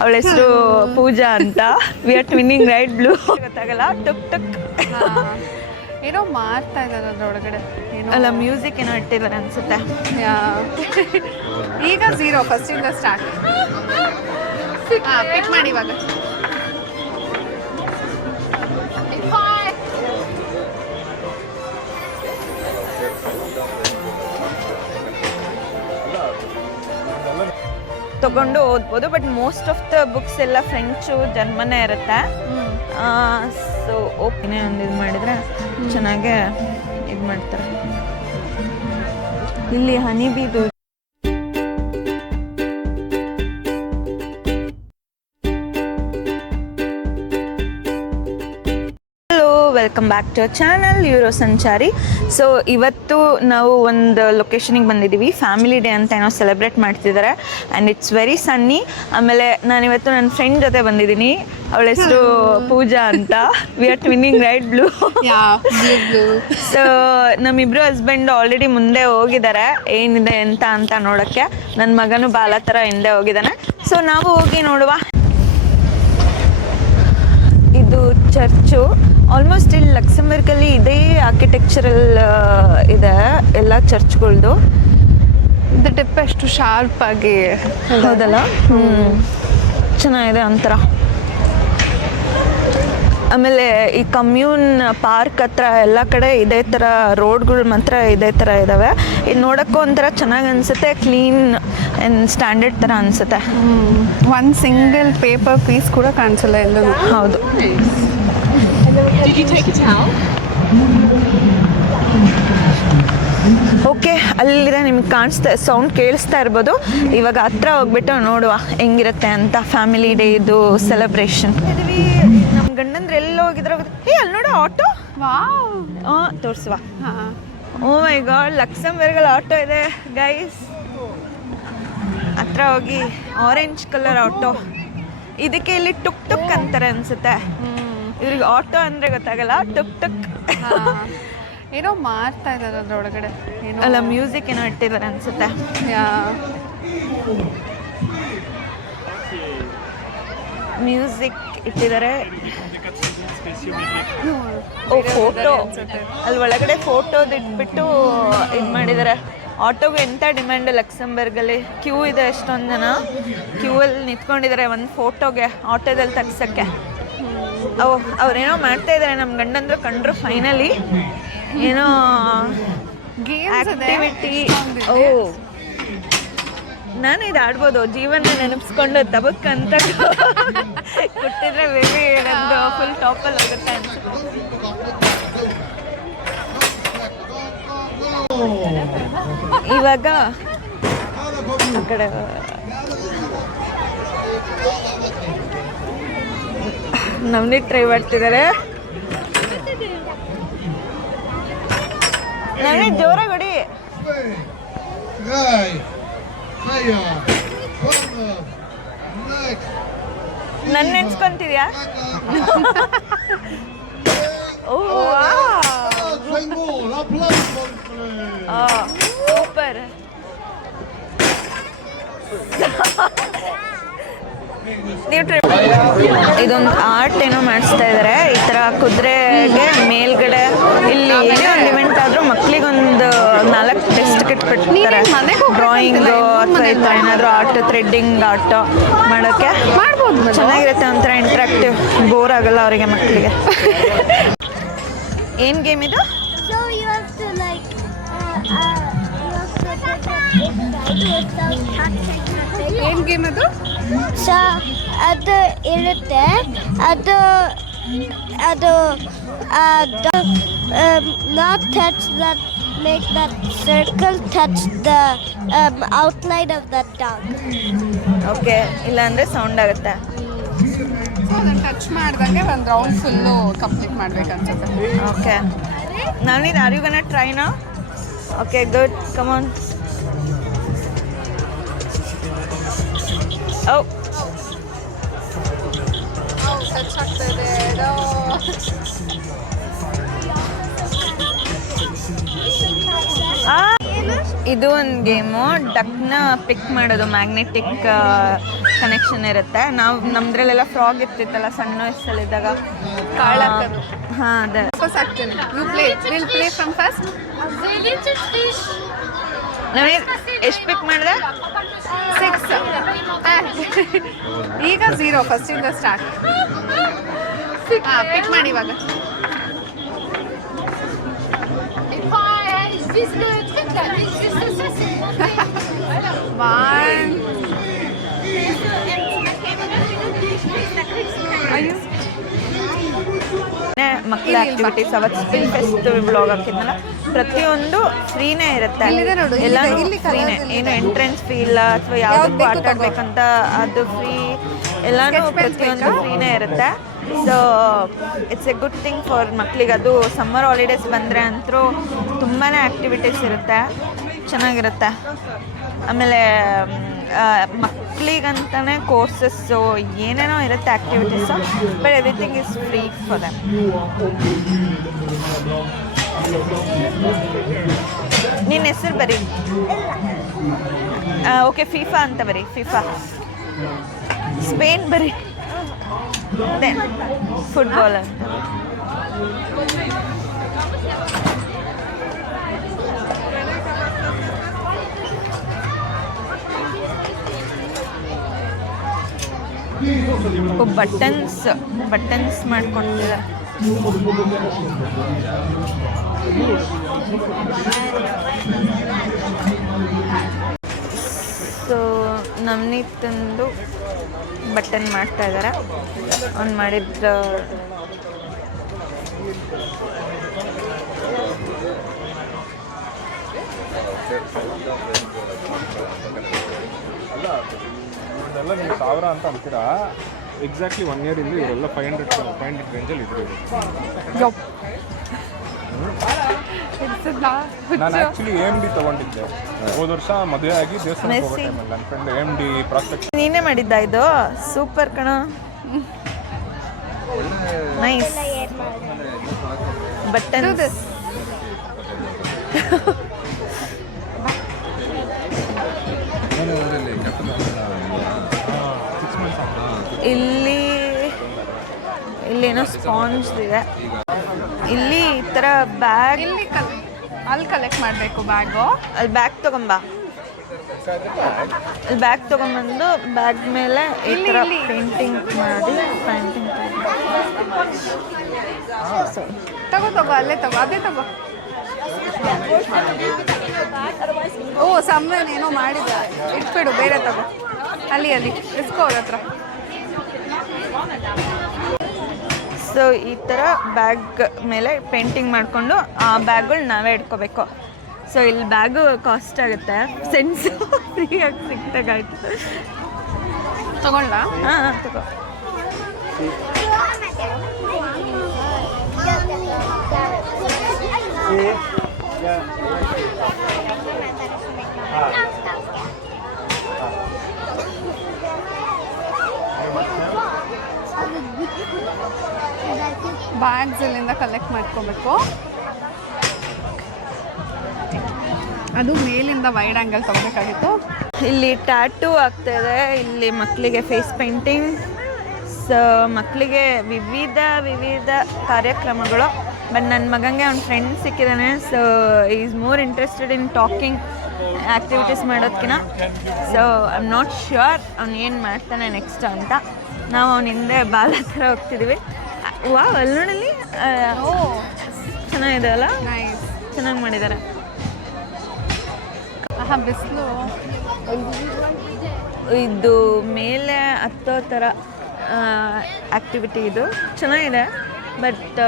ಅವಳ ಹೆಸರು ಪೂಜಾ ಅಂತ. We are twinning right blue. ಗೊತ್ತಾಗಲ್ಲ. ಟುಕ್ ಟುಕ್ ಏನೋ ಮಾಡ್ತಾ ಇದ್ದಾರೆ ಅದ್ರೊಳಗಡೆ. ಅಲ್ಲ ಮ್ಯೂಸಿಕ್ ಏನೋ ಇಟ್ಟಿದ್ದಾರೆ ಅನ್ಸುತ್ತೆ. ಈಗ 0 ಫಸ್ಟಿಂದ ಸ್ಟಾರ್ಟ್. ಪಿಕ್ ಮಾಡಿ ಇವಾಗ. ತಗೊಂಡು ಓದ್ಬೋದು. But most of the books ಎಲ್ಲ ಫ್ರೆಂಚು ಜರ್ಮನ್ನೇ ಇರುತ್ತೆ. ಸೊ ಓಕೆನೇ ಒಂದು ಇದು ಮಾಡಿದರೆ ಚೆನ್ನಾಗೇ ಇದು ಮಾಡ್ತಾರೆ. ಇಲ್ಲಿ ಹನಿ ಬೀದು welcome back to channel Euro Sanchari. So ಇವತ್ತು ನಾವು ಒಂದು ಲೊಕೇಶನಿಗೆ ಬಂದಿದ್ದೀವಿ. ಫ್ಯಾಮಿಲಿ ಡೇ ಅಂತ ಏನೋ ಸೆಲೆಬ್ರೇಟ್ ಮಾಡ್ತಿದ್ದಾರೆ ಆ್ಯಂಡ್ ಇಟ್ಸ್ ವೆರಿ ಸನ್ನಿ. ಆಮೇಲೆ ನಾನಿವತ್ತು ನನ್ನ ಫ್ರೆಂಡ್ ಜೊತೆ ಬಂದಿದ್ದೀನಿ. ಅವಳ ಹೆಸರು ಪೂಜಾ ಅಂತ. We are twinning right blue. So ನಮ್ಮಿಬ್ರು ಹಸ್ಬೆಂಡ್ ಆಲ್ರೆಡಿ ಮುಂದೆ ಹೋಗಿದ್ದಾರೆ ಏನಿದೆ ಅಂತ ನೋಡೋಕ್ಕೆ. ನನ್ನ ಮಗನೂ ಬಾಲ ಥರ ಹಿಂದೆ ಹೋಗಿದ್ದಾನೆ. ಸೊ ನಾವು ಹೋಗಿ ನೋಡುವ. ಇದು ಚರ್ಚು. ಆಲ್ಮೋಸ್ಟ್ ಇಲ್ಲಿ ಲಕ್ಸಂಬರ್ಗಲ್ಲಿ ಇದೇ ಆರ್ಕಿಟೆಕ್ಚರಲ್ ಇದೆ ಎಲ್ಲ ಚರ್ಚ್ಗಳ್ದು. ಇದು ಟಿಪ್ ಎಷ್ಟು ಶಾರ್ಪ್ ಆಗಿ ಹೌದಲ್ಲ. ಚೆನ್ನಾಗಿದೆ ಒಂಥರ. ಆಮೇಲೆ ಈ ಕಮ್ಯೂನ್ ಪಾರ್ಕ್ ಹತ್ರ ಎಲ್ಲ ಕಡೆ ಇದೇ ಥರ ರೋಡ್ಗಳು ಮಾತ್ರ ಇದೇ ಥರ ಇದ್ದಾವೆ. ಇದು ನೋಡೋಕ್ಕೂ ಒಂಥರ ಚೆನ್ನಾಗಿ ಅನಿಸುತ್ತೆ. ಕ್ಲೀನ್ ಆ್ಯಂಡ್ ಸ್ಟ್ಯಾಂಡರ್ಡ್ ಥರ ಅನಿಸುತ್ತೆ. ಒಂದು ಸಿಂಗಲ್ ಪೇಪರ್ ಪೀಸ್ ಕೂಡ ಕಾಣಿಸಲ್ಲ ಎಲ್ಲೂ. ಹೌದು. ಓಕೆ, ಅಲ್ಲಿದೆ ನಿಮ್ಗೆ ಕಾಣಿಸ್ತಾ ಸೌಂಡ್ ಕೇಳಿಸ್ತಾ ಇರ್ಬೋದು. ಇವಾಗ ಹತ್ರ ಹೋಗ್ಬಿಟ್ಟು ನೋಡುವ ಹೆಂಗಿರುತ್ತೆ ಅಂತ. ಫ್ಯಾಮಿಲಿ ಡೇ ಇದು ಸೆಲೆಬ್ರೇಷನ್. ನಮ್ಮ ಗಂಡಂದ್ರೆ ಎಲ್ಲ ಹೋಗಿದ್ರೆ ಅಲ್ಲಿ ನೋಡು ಆಟೋ. ತೋರಿಸುವ. ಓ ಮೈ ಗಾಡ್, ಲಕ್ಸಂಬರ್ಗಲ್ಲಿ ಆಟೋ ಇದೆ ಗೈಸ್. ಹತ್ರ ಹೋಗಿ ಆರೆಂಜ್ ಕಲರ್ ಆಟೋ. ಇದಕ್ಕೆ ಇಲ್ಲಿ ಟುಕ್ ಟುಕ್ ಅಂತಾರೆ ಅನ್ಸುತ್ತೆ. ಇವ್ರಿಗೆ ಆಟೋ ಅಂದರೆ ಗೊತ್ತಾಗಲ್ಲ. ಟುಕ್ ಟುಕ್ ಏನೋ ಮಾಡ್ತಾ ಇದ್ದಾರೆ ಅದ್ರೊಳಗಡೆ. ಅಲ್ಲ ಮ್ಯೂಸಿಕ್ ಏನೋ ಇಟ್ಟಿದ್ದಾರೆ ಅನ್ಸುತ್ತೆ. ಮ್ಯೂಸಿಕ್ ಇಟ್ಟಿದ್ದಾರೆ. ಓ ಫೋಟೋ, ಅಲ್ಲಿ ಒಳಗಡೆ ಫೋಟೋದು ಇಟ್ಬಿಟ್ಟು ಇದು ಮಾಡಿದ್ದಾರೆ. ಆಟೋಗೆ ಎಂಥ ಡಿಮ್ಯಾಂಡ್ ಲಕ್ಸಂಬರ್ಗಲ್ಲಿ. ಕ್ಯೂ ಇದೆ, ಎಷ್ಟೊಂದು ಜನ ಕ್ಯೂ ಅಲ್ಲಿ ನಿಂತ್ಕೊಂಡಿದ್ದಾರೆ ಒಂದು ಫೋಟೋಗೆ ಆಟೋದಲ್ಲಿ ತೆಗ್ಸೋಕ್ಕೆ. ಅವ್ರೇನೋ ಮಾಡ್ತಾ ಇದ್ದಾರೆ. ನಮ್ಮ ಗಂಡಂದ್ರು ಕಂಡ್ರು ಫೈನಲಿ ಏನೋ ಆಕ್ಟಿವಿಟಿ. ಓ ನಾನು ಇದು ಆಡ್ಬೋದು. ಜೀವನ ನೆನಪಿಸ್ಕೊಂಡು ತಬಕ್ ಅಂತ ಕೊಟ್ಟಿದ್ರೆ ಬೇಬಿ ನಂದು ಫುಲ್ ಟಾಪಲ್ಲಿ ಹೋಗುತ್ತೆ ಅನ್ಸುತ್ತೆ. ಇವಾಗ ಆ ಕಡೆ ನಮ್ನಿ ಟ್ರೈ ಮಾಡ್ತಿದ್ದಾರೆ. ನಾನೇ ಜೋರಾಗಿ ಹೊಡಿ. ನನ್ನ ನೆನ್ಸ್ಕೊಂತಿದ್ಯಾ? ಓ ಸೂಪರ್. ನೀವು ಟ್ರೈ. ಇದೊಂದು ಆರ್ಟ್ ಏನೋ ಮಾಡಿಸ್ತಾ ಇದ್ದಾರೆ. ಈ ಥರ ಕುದುರೆಗೆ ಮೇಲ್ಗಡೆ ಇಲ್ಲಿ ಏನೇ ಒಂದು ಇವೆಂಟ್ ಆದರೂ ಮಕ್ಳಿಗೊಂದು 4 ಟೆಸ್ಟ್ ಕಿಟ್ ಕೊಡ್ತಾರೆ. ಡ್ರಾಯಿಂಗು ಅಥವಾ ಈ ಥರ ಏನಾದರೂ ಆರ್ಟ್, ಥ್ರೆಡ್ಡಿಂಗ್ ಆರ್ಟ್ ಮಾಡೋಕ್ಕೆ ಮಾಡ್ಬೋದು. ಚೆನ್ನಾಗಿರುತ್ತೆ, ಒಂಥರ ಇಂಟ್ರಾಕ್ಟಿವ್. ಬೋರ್ ಆಗಲ್ಲ ಅವರಿಗೆ, ಮಕ್ಕಳಿಗೆ. ಏನು ಗೇಮ್ ಇದು? ಏನು ಗೇಮ್ ಅದು? ಸೊ ಅದು ಇರುತ್ತೆ. ಅದು not touch that, make that circle touch the outline of that dog. Okay, ಇಲ್ಲಾಂದರೆ ಸೌಂಡ್ ಆಗುತ್ತೆ. ಸೊ ಅದನ್ನು ಟಚ್ ಮಾಡಿದಂಗೆ ಒಂದು ರೌಂಡ್ ಫುಲ್ಲು ಕಂಪ್ಲೀಟ್ ಮಾಡ್ಬೇಕನ್ಸುತ್ತೆ. ಓಕೆ, ನಾನಿದು are you gonna try now? Okay good, come on. Oh touch ಆಗ್ತಾ ಇದೆ. ಇದು ಒಂದು ಗೇಮು. ಡಕ್ನ ಪಿಕ್ ಮಾಡೋದು, ಮ್ಯಾಗ್ನೆಟಿಕ್ ಕನೆಕ್ಷನ್ ಇರುತ್ತೆ. ನಾವು ನಮ್ದ್ರಲ್ಲೆಲ್ಲ ಫ್ರಾಗ್ ಇರ್ತಿತ್ತಲ್ಲ ಸಣ್ಣ ವಯಸ್ಸಲ್ಲಿದ್ದಾಗ ಕಾಳು ಹಾಕೋದು. ಹಾಂ ಅದೇ. ವಾಪಸ್ ಹಾಕ್ತೀನಿ. Will play from first. Naveen ಎಷ್ಟು ಪಿಕ್ ಮಾಡಿದೆ? 6. ಈಗ 0 ಫಸ್ಟಿಂದ ಸ್ಟಾರ್ಟ್. ಪಿಕ್ ಮಾಡಿ ಇವಾಗ. ಮಕ್ಕಳ ಆಕ್ಟಿವಿಟೀಸ್ ಅವತ್ತು ಸ್ಪಿನ್ ಫೆಸ್ಟ್ ಬ್ಲಾಗ್ ಹಾಕಿದ್ನಲ್ಲ, ಪ್ರತಿಯೊಂದು ಫ್ರೀನೇ ಇರುತ್ತೆ. ಎಲ್ಲ ಫ್ರೀನೇ, ಏನು ಎಂಟ್ರೆನ್ಸ್ ಫೀ ಇಲ್ಲ ಅಥವಾ ಯಾವುದಕ್ಕೂ ಆಟ ಆಡ್ಬೇಕಂತ ಅದು ಫ್ರೀ, ಎಲ್ಲನೂ ಪ್ರತಿಯೊಂದು ಫ್ರೀನೇ ಇರುತ್ತೆ. So it's a good thing for ಮಕ್ಳಿಗೆ. ಅದು ಸಮ್ಮರ್ ಹಾಲಿಡೇಸ್ ಬಂದರೆ ಅಂತೂ ತುಂಬಾ ಆ್ಯಕ್ಟಿವಿಟೀಸ್ ಇರುತ್ತೆ, ಚೆನ್ನಾಗಿರುತ್ತೆ. ಆಮೇಲೆ ಮಕ್ಕಳಿಗಂತಲೇ ಕೋರ್ಸಸ್ಸು ಏನೇನೋ ಇರುತ್ತೆ activities, but everything is free for them. ನಿನ್ನ ಹೆಸರು ಬರೀ. ಓಕೆ, ಫಿಫಾ ಅಂತ ಬರೀ. ಫಿಫಾ. ಸ್ಪೇನ್ ಬರೀ. ದೆನ್ ಫುಟ್ಬಾಲ್ ಅಂತ. ಬಟನ್ಸ್ ಮಾಡ್ಕೊಳ್ತಿದ್ದಾರೆ. ಸೊ ನವನೀತಂದು ಬಟನ್ ಮಾಡ್ತಾ ಇದ್ದಾರೆ. ಅವ್ನು ಮಾಡಿದ್ದ ಇದೆಲ್ಲ ನೀವು 1000 ಅಂತ ಅಂತೀರಾ, ಎಕ್ಸಾಕ್ಟ್ಲಿ 1 ಇಯರ್ ಇಂದ ಇವರೆಲ್ಲ 500 ರೇಂಜಲ್ಲಿ ಇದ್ರು. ನಾನು ಆ್ಯಕ್ಚುಲಿ AMD ತೊಗೊಂಡಿದ್ದೆ ಹೋದ ವರ್ಷ, ಮದುವೆ ಆಗಿ ದೇವಸ್ಥಾನಕ್ಕೆ ಹೋಗೋ ಟೈಮಲ್ಲಿ ನನ್ನ ಫ್ರೆಂಡ್ AMD ಪ್ರಾಸ್ಪೆಕ್ಟ್. ನೀನೇ ಮಾಡಿದ್ದ ಇದು? ಸೂಪರ್ ಕಣ, ನೈಸ್. ಬಟನ್ ಇಲ್ಲೇನೋ ಸ್ಪಾಂಜ್ ಇದೆ. ಇಲ್ಲಿ ಈ ಥರ ಬ್ಯಾಗ್, ಅಲ್ಲಿ ಕಲೆಕ್ಟ್ ಮಾಡಬೇಕು ಬ್ಯಾಗು. ಅಲ್ಲಿ ಬ್ಯಾಗ್ ತೊಗೊಂಬ. ಅಲ್ಲಿ ಬ್ಯಾಗ್ ತೊಗೊಂಬಂದು ಬ್ಯಾಗ್ ಮೇಲೆ ಈ ಥರ ಪೇಂಟಿಂಗ್ ಮಾಡಿ ತಗೋ ಅಲ್ಲೇ ತಗೋ, ಅದೇ ತಗೋ. ಓ ಸಮ್ವೇನ್ ಏನೋ ಮಾಡಿದ್ದಾರೆ, ಇಟ್ಬಿಡು, ಬೇರೆ ತಗೋ. ಅಲ್ಲಿ ಇಸ್ಕೋ ಅವ್ರ ಹತ್ರ. ಸೊ ಈ ಥರ ಬ್ಯಾಗ್ ಮೇಲೆ ಪೇಂಟಿಂಗ್ ಮಾಡಿಕೊಂಡು ಆ ಬ್ಯಾಗ್ಗಳು ನಾವೇ ಇಟ್ಕೋಬೇಕು. ಸೊ ಇಲ್ಲಿ ಬ್ಯಾಗು ಕಾಸ್ಟ್ ಆಗುತ್ತೆ, ಸೆನ್ಸು ಫ್ರೀಯಾಗಿ ಸಿಕ್ತಾಗಾಯ್ತು. ತಗೊಳ್ಳ? ಹಾಂ ತಗೋ. ಬ್ಯಾಗ್ಸ್ ಇಲ್ಲಿಂದ ಕಲೆಕ್ಟ್ ಮಾಡ್ಕೋಬೇಕು. ಅದು ಮೇಲಿಂದ ವೈಡ್ ಆ್ಯಂಗಲ್ ತಗೋಬೇಕಾಗಿತ್ತು. ಇಲ್ಲಿ ಟ್ಯಾಟೂ ಆಗ್ತಾಯಿದೆ, ಇಲ್ಲಿ ಮಕ್ಕಳಿಗೆ ಫೇಸ್ ಪೇಂಟಿಂಗ್. ಸೊ ಮಕ್ಕಳಿಗೆ ವಿವಿಧ ಕಾರ್ಯಕ್ರಮಗಳು. ಬಟ್ ನನ್ನ ಮಗನಿಗೆ ಅವ್ನ ಫ್ರೆಂಡ್ ಸಿಕ್ಕಿದ್ದಾನೆ. So is more interested in talking activities ಮಾಡೋದಕ್ಕಿಂತ. So I am not sure ಅವ್ನು ಏನು ಮಾಡ್ತಾನೆ ನೆಕ್ಸ್ಟ್ ಅಂತ. ನಾವು ಅವ್ನ ಹಿಂದೆ ಬಾಲ ಹತ್ರ ಹೋಗ್ತಿದ್ದೀವಿ. ವಾವ್, ಅಲ್ಲಿ ನೋಡಲ್ಲಿ ಚೆನ್ನಾಗಿದೆ ಅಲ್ಲ, ಚೆನ್ನಾಗಿ ಮಾಡಿದ್ದಾರೆ. ಬಿಸಿಲು ಇದು ಮೇಲೆ ಹತ್ತೋ ಥರ ಆ್ಯಕ್ಟಿವಿಟಿ ಇದು ಚೆನ್ನಾಗಿದೆ. But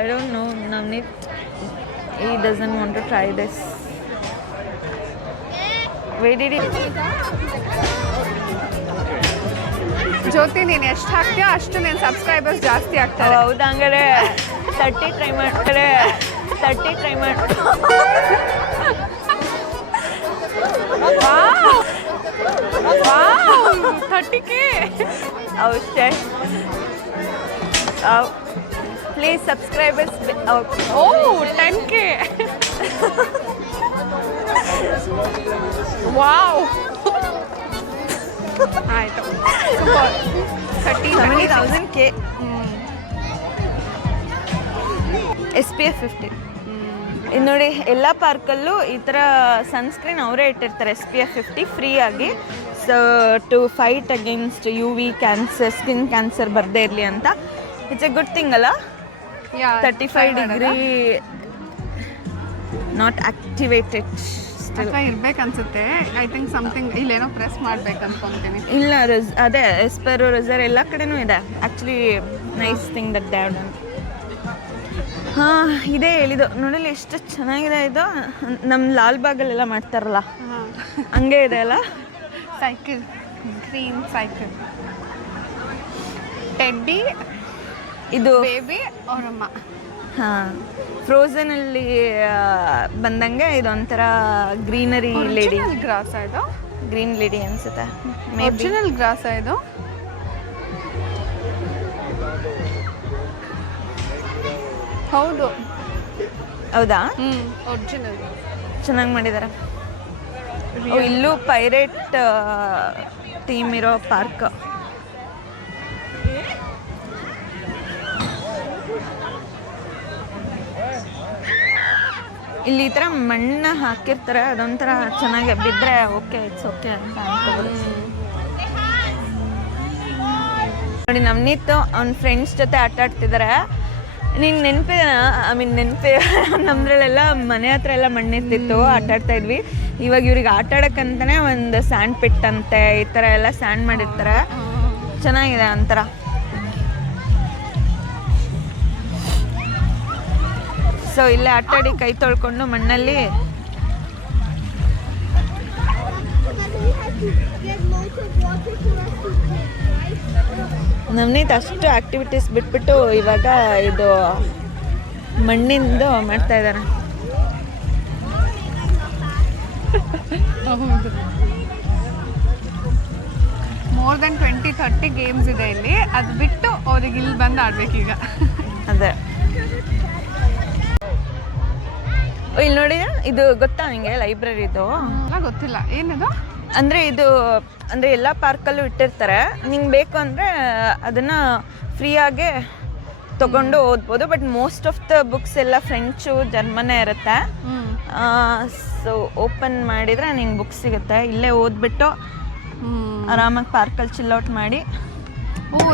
I don't know, Navneet he doesn't want to try this. Where did he? Jyoti, ನೀನು ಎಷ್ಟು ಹಾಕ್ತೀಯೋ ಅಷ್ಟು ನೀನು ಸಬ್ಸ್ಕ್ರೈಬರ್ಸ್ ಜಾಸ್ತಿ ಆಗ್ತಾರೆ. ಹೌದಾ? ಹಂಗಾರೆ 30 ಟ್ರೈ ಮಾಡ್ತಾರೆ. 30 ಟ್ರೈ ಮಾಡಿ. 30K. ಅಷ್ಟೇ. Please subscribers. Oh 10K. Wow. ಆಯಿತು ಸೂಪರ್ 70,000 K. SPF 50. ಇದು ನೋಡಿ ಎಲ್ಲ ಪಾರ್ಕಲ್ಲೂ ಈ ಥರ ಸನ್ಸ್ಕ್ರೀನ್ ಅವರೇ ಇಟ್ಟಿರ್ತಾರೆ SPF 50 ಫ್ರೀ ಆಗಿ. So to fight against UV cancer, skin cancer ಬರದೇ ಇರಲಿ ಅಂತ. ಇಟ್ಸ್ ಎ ಗುಡ್ ಥಿಂಗ್ ಅಲ್ಲ. 35 ಡಿಗ್ರಿ ನಾಟ್ ಆಕ್ಟಿವೇಟೆಡ್ ಸ್ಟಿಲ್. ಇರ್ಬೇಕನ್ಸುತ್ತೆ. ಐ ಥಿಂಕ್ ಸಮಥಿಂಗ್ ಇಲ್ಲೇನೋ ಪ್ರೆಸ್ ಮಾಡ್ಬೇಕು ಅನ್ಕೊಂತೀನಿ. ಇಲ್ಲ ಅದೇ ಎಸ್ಪೆರೋ ರೆಸರ್ ಎಲ್ಲ ಕಡೆನೂ ಇದೆ. Actually nice thing that they have done. ಹಾಂ ಇದೇ ಹೇಳಿದ್ದು ನೋಡಲಿ ಎಷ್ಟು ಚೆನ್ನಾಗಿದೆ ಇದು. ನಮ್ಮ ಲಾಲ್ಬಾಗಲ್ಲೆಲ್ಲ ಮಾಡ್ತಾರಲ್ಲ ಹಂಗೆ ಇದೆ ಅಲ್ಲ. ಸೈಕಲ್, ಗ್ರೀನ್ ಸೈಕಲ್, ಟೆಡ್ಡಿ, ಇದು ಬೇಬಿ ಅವರಮ್ಮ. ಹಾಂ ಫ್ರೋಝನಲ್ಲಿ ಬಂದಂಗೆ ಇದೊಂಥರ ಗ್ರೀನರಿ ಲೇಡಿ. ಗ್ರಾಸ್ ಇದು ಗ್ರೀನ್ ಲೇಡಿ ಅನ್ಸುತ್ತೆ. ಒರಿಜಿನಲ್ ಗ್ರಾಸ್ ಇದು. ಹೌದು ಹೌದಾ? ಒರಿಜಿನಲ್ ಚೆನ್ನಾಗಿ ಮಾಡಿದ್ದಾರೆ. ಇಲ್ಲೂ ಪೈರೇಟ್ ಥೀಮ್ ಇರೋ ಪಾರ್ಕ್. ಇಲ್ಲಿ ಈ ಥರ ಮಣ್ಣು ಹಾಕಿರ್ತಾರೆ, ಅದೊಂಥರ ಚೆನ್ನಾಗಿ ಬಿದ್ದರೆ ಓಕೆ ಇಟ್ಸ್ ಓಕೆ ಅಂತ ಅನ್ಕೋಬೋದು. ನೋಡಿ ನಮ್ನಿತ್ತು ಅವ್ನ ಫ್ರೆಂಡ್ಸ್ ಜೊತೆ ಆಟ ಆಡ್ತಿದ್ದಾರೆ. ನಿಂಗೆ ನೆನಪಿದೆ? ನಮ್ಮದ್ರಲ್ಲೆಲ್ಲ ಮನೆ ಹತ್ರ ಎಲ್ಲ ಮಣ್ಣಿರ್ತಿತ್ತು, ಆಟ ಆಡ್ತಾ ಇದ್ವಿ. ಇವಾಗ ಇವ್ರಿಗೆ ಆಟ ಆಡೋಕ್ಕಂತಾನೆ ಒಂದು ಸ್ಯಾಂಡ್ ಪಿಟ್ ಅಂತೆ, ಈ ಥರ ಎಲ್ಲ ಸ್ಯಾಂಡ್ ಮಾಡಿರ್ತಾರೆ. ಚೆನ್ನಾಗಿದೆ ಒಂಥರ. ಸೊ ಇಲ್ಲೇ ಆಟಾಡಿ ಕೈ ತೊಳ್ಕೊಂಡು ಮಣ್ಣಲ್ಲಿ ನಮ್ನಿತ್ ಅಷ್ಟು ಆಕ್ಟಿವಿಟೀಸ್ ಬಿಟ್ಬಿಟ್ಟು ಇವಾಗ ಇದು ಮಣ್ಣಿಂದು ಮಾಡ್ತಾ ಇದ್ದಾರೆ. ಮೋರ್ ದೆನ್ 20-30 ಗೇಮ್ಸ್ ಇದೆ ಇಲ್ಲಿ. ಅದು ಬಿಟ್ಟು ಅವ್ರಿಗೆ ಇಲ್ಲಿ ಬಂದು ಆಡ್ಬೇಕೀಗ. ಅದೇ ಇಲ್ಲಿ ನೋಡಿ, ಇದು ಗೊತ್ತಾ ನಿಮಗೆ ಲೈಬ್ರರಿದು? ಗೊತ್ತಿಲ್ಲ ಏನಿದು. ಅಂದರೆ ಇದು ಅಂದರೆ ಎಲ್ಲ ಪಾರ್ಕಲ್ಲೂ ಇಟ್ಟಿರ್ತಾರೆ. ನಿಂಗೆ ಬೇಕು ಅಂದರೆ ಅದನ್ನು ಫ್ರೀಯಾಗೆ ತೊಗೊಂಡು ಓದ್ಬೋದು. But most of the books ಎಲ್ಲ ಫ್ರೆಂಚು, ಜರ್ಮನೇ ಇರುತ್ತೆ. ಸೊ ಓಪನ್ ಮಾಡಿದರೆ ನಿಂಗೆ ಬುಕ್ಸ್ ಸಿಗುತ್ತೆ. ಇಲ್ಲೇ ಓದ್ಬಿಟ್ಟು ಆರಾಮಾಗಿ ಪಾರ್ಕಲ್ಲಿ ಚಿಲ್ಔಟ್ ಮಾಡಿ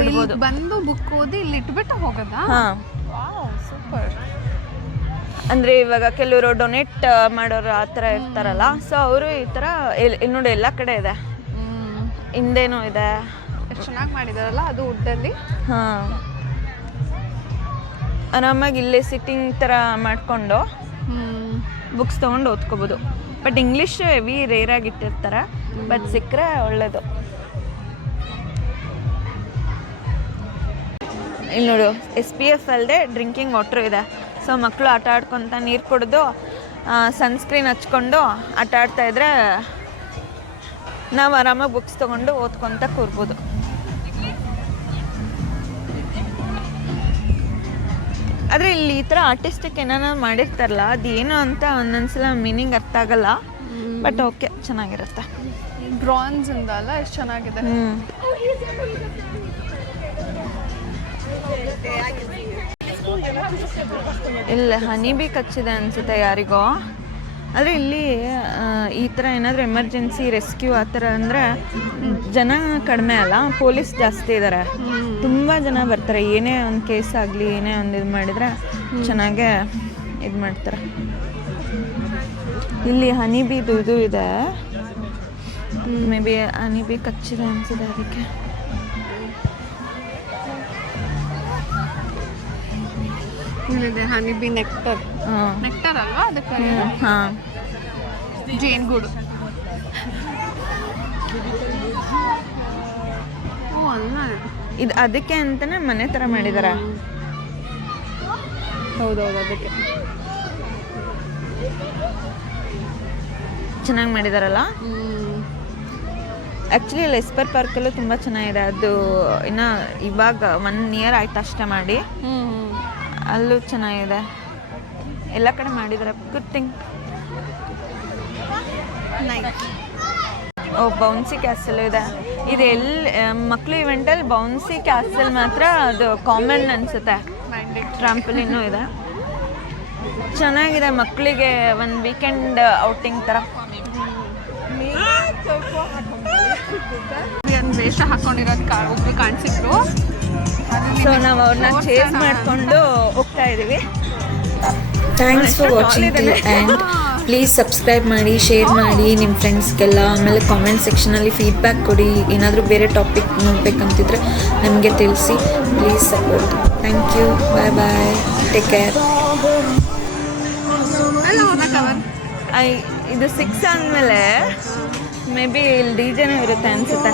ಇಲ್ಲಿ ಬಂದು ಬುಕ್ ಓದಿ ಇಲ್ಲಿ ಇಟ್ಬಿಟ್ಟು ಹೋಗೋದಾ? ಹಾಂ ಸೂಪರ್. ಅಂದರೆ ಇವಾಗ ಕೆಲವರು ಡೊನೇಟ್ ಮಾಡೋರು ಆ ಥರ ಇರ್ತಾರಲ್ಲ, ಸೊ ಅವರು ಈ ಥರ ಇಲ್ಲಿ ನೋಡಿ ಎಲ್ಲ ಕಡೆ ಇದೆ. ಹಿಂದೇನೂ ಇದೆ. ಎಷ್ಟು ಚೆನ್ನಾಗಿ ಮಾಡಿದಾರಲ್ಲ ಅದು ವುಡ್ಡಲ್ಲಿ. ಹಾಂ ಆರಾಮಾಗಿ ಇಲ್ಲೇ ಸಿಟ್ಟಿಂಗ್ ಥರ ಮಾಡಿಕೊಂಡು ಬುಕ್ಸ್ ತೊಗೊಂಡು ಓದ್ಕೋಬೋದು. ಬಟ್ ಇಂಗ್ಲೀಷ್ ಹೆವಿ ರೇರಾಗಿ ಇಟ್ಟಿರ್ತಾರೆ, ಬಟ್ ಸಿಕ್ಕರೆ ಒಳ್ಳೆಯದು. ಇಲ್ಲಿ ನೋಡು SPF ಅಲ್ಲದೆ ಡ್ರಿಂಕಿಂಗ್ ವಾಟ್ರು ಇದೆ. ಸೊ ಮಕ್ಕಳು ಆಟ ಆಡ್ಕೊತ ನೀರು ಕುಡಿದು ಸನ್ಸ್ಕ್ರೀನ್ ಹಚ್ಕೊಂಡು ಆಟ ಆಡ್ತಾಯಿದ್ರೆ ನಾವು ಆರಾಮಾಗಿ ಬುಕ್ಸ್ ತೊಗೊಂಡು ಓದ್ಕೊತ ಕೂರ್ಬೋದು. ಆದರೆ ಇಲ್ಲಿ ಈ ಥರ ಆರ್ಟಿಸ್ಟಿಕ್ ಏನಾರ ಮಾಡಿರ್ತಾರಲ್ಲ, ಅದೇನು ಅಂತ ಒಂದೊಂದ್ಸಲ ಮೀನಿಂಗ್ ಅರ್ಥ ಆಗಲ್ಲ. ಬಟ್ ಓಕೆ ಚೆನ್ನಾಗಿರುತ್ತೆ. ಬ್ರಾನ್ಸ್ ಇಂದಲ್ಲ ಎಷ್ಟು ಚೆನ್ನಾಗಿದೆ. ಇಲ್ಲ ಹನಿ ಬೀ ಕಚ್ಚಿದೆ ಅನಿಸುತ್ತೆ ಯಾರಿಗೋ. ಆದರೆ ಇಲ್ಲಿ ಈ ಥರ ಏನಾದರೂ ಎಮರ್ಜೆನ್ಸಿ ರೆಸ್ಕ್ಯೂ ಆ ಥರ ಅಂದರೆ ಜನ ಕಡಿಮೆ ಅಲ್ಲ, ಪೊಲೀಸ್ ಜಾಸ್ತಿ ಇದ್ದಾರೆ. ತುಂಬ ಜನ ಬರ್ತಾರೆ. ಏನೇ ಒಂದು ಕೇಸ್ ಆಗಲಿ, ಏನೇ ಒಂದು ಇದು ಮಾಡಿದರೆ ಚೆನ್ನಾಗೇ ಇದು ಮಾಡ್ತಾರೆ. ಇಲ್ಲಿ ಹನಿ ಬೀದು ಇದು ಇದೆ. ಮೇ ಬಿ ಹನಿ ಬೀ ಕಚ್ಚಿದೆ ಅನಿಸಿದೆ ಅದಕ್ಕೆ. ಇಲ್ಲಿದೆ ಹನಿ ಬಿ ನೆಕ್ಟರ್. ನೆಕ್ಟರ್ ಅಲ್ವಾ ಅದಕ್ಕೆ? ಹಾಂ ಜೇನುಗೂಡು. ಓ ಅಲ್ಲ, ಇದು ಅದಕ್ಕೆ ಅಂತಲೇ ಮನೆ ಥರ ಮಾಡಿದ್ದಾರೆ. ಹೌದೌದು ಅದಕ್ಕೆ ಚೆನ್ನಾಗಿ ಮಾಡಿದಾರಲ್ಲ. ಆ್ಯಕ್ಚುಲಿ ಲೆಸ್ಪರ್ ಪಾರ್ಕಲ್ಲೂ ತುಂಬ ಚೆನ್ನಾಗಿದೆ. ಅದು ಇನ್ನು ಇವಾಗ 1 year ಆಯ್ತು ಅಷ್ಟೇ ಮಾಡಿ. ಅಲ್ಲೂ ಚೆನ್ನಾಗಿದೆ. ಎಲ್ಲ ಕಡೆ ಮಾಡಿದ್ದಾರೆ. Good thing. Oh bouncy castle ಇದೆ. ಇದು ಎಲ್ಲಿ ಮಕ್ಕಳು ಇವೆಂಟಲ್ಲಿ ಬೌನ್ಸಿ ಕ್ಯಾಸಲ್ ಮಾತ್ರ ಅದು ಕಾಮನ್ ಅನಿಸುತ್ತೆ. ಟ್ರಾಂಪಲಿನೂ ಇದೆ, ಚೆನ್ನಾಗಿದೆ ಮಕ್ಕಳಿಗೆ ಒಂದು ವೀಕೆಂಡ್ ಔಟಿಂಗ್ ಥರ. ವೇಷ ಹಾಕೊಂಡಿರೋದು ಒಬ್ರು ಕಾಣಿಸಿದ್ರು. ಸೊ ನಾವು ಅವ್ರನ್ನ ಚೇಸ್ ಮಾಡಿಕೊಂಡು ಹೋಗ್ತಾ ಇದ್ದೀವಿ. Thanks for watching till and please subscribe ಮಾಡಿ, ಶೇರ್ ಮಾಡಿ ನಿಮ್ಮ ಫ್ರೆಂಡ್ಸ್ಗೆಲ್ಲ. ಆಮೇಲೆ ಕಾಮೆಂಟ್ ಸೆಕ್ಷನಲ್ಲಿ ಫೀಡ್ಬ್ಯಾಕ್ ಕೊಡಿ. ಏನಾದರೂ ಬೇರೆ ಟಾಪಿಕ್ ನೋಡಬೇಕಂತಿದ್ರೆ ನಮಗೆ ತಿಳಿಸಿ. Please support. Thank you. Bye bye. Take care. ಇದು 6 ಆದಮೇಲೆ ಮೇ ಬಿ ಇಲ್ಲಿ ಡಿಜೆನೂ ಇರುತ್ತೆ ಅನಿಸುತ್ತೆ.